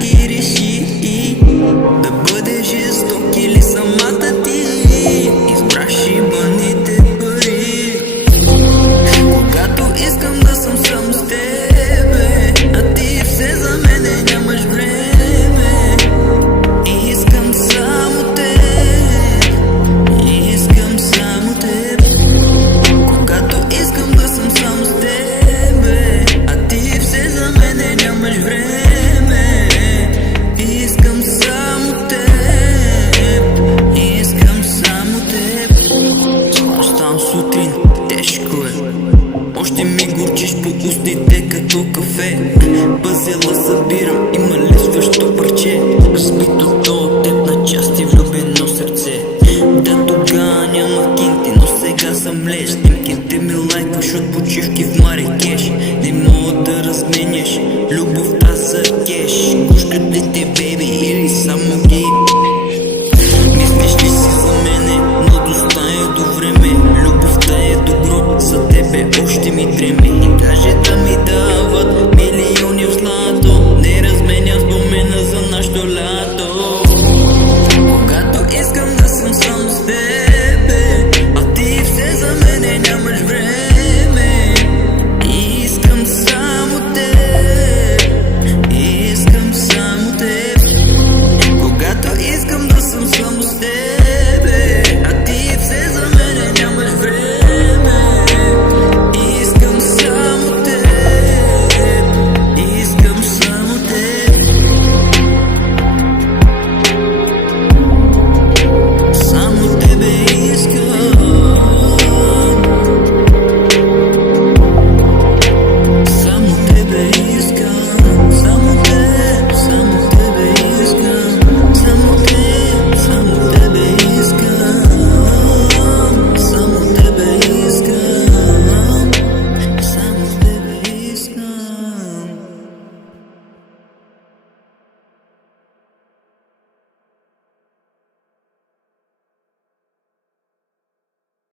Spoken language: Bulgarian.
И реши да бъде жесток или самата ти избраш шибаните пари. Когато искам да съм сам с тебе, а ти все за мене нямаш време. И искам само теб, и искам само теб. Когато искам да съм сам с тебе, а ти все за мене нямаш време. Сутрин, тежко е, още ми горчиш по устите като кафе. Пъзела събирам, има листващо парче, разбитото от теб на части влюбено сърце. Да, тогава нямах кинти, но сега съм леш. Снимките ми лайкваш от почивки в Марикеш. Не мога да разменяш любовта за кеш. Гушкат ли те, бейби, или само ги? Мислиш ли си за мене? Младостта е до време, любовта е до гроб, за тебе още ми дреме. И даже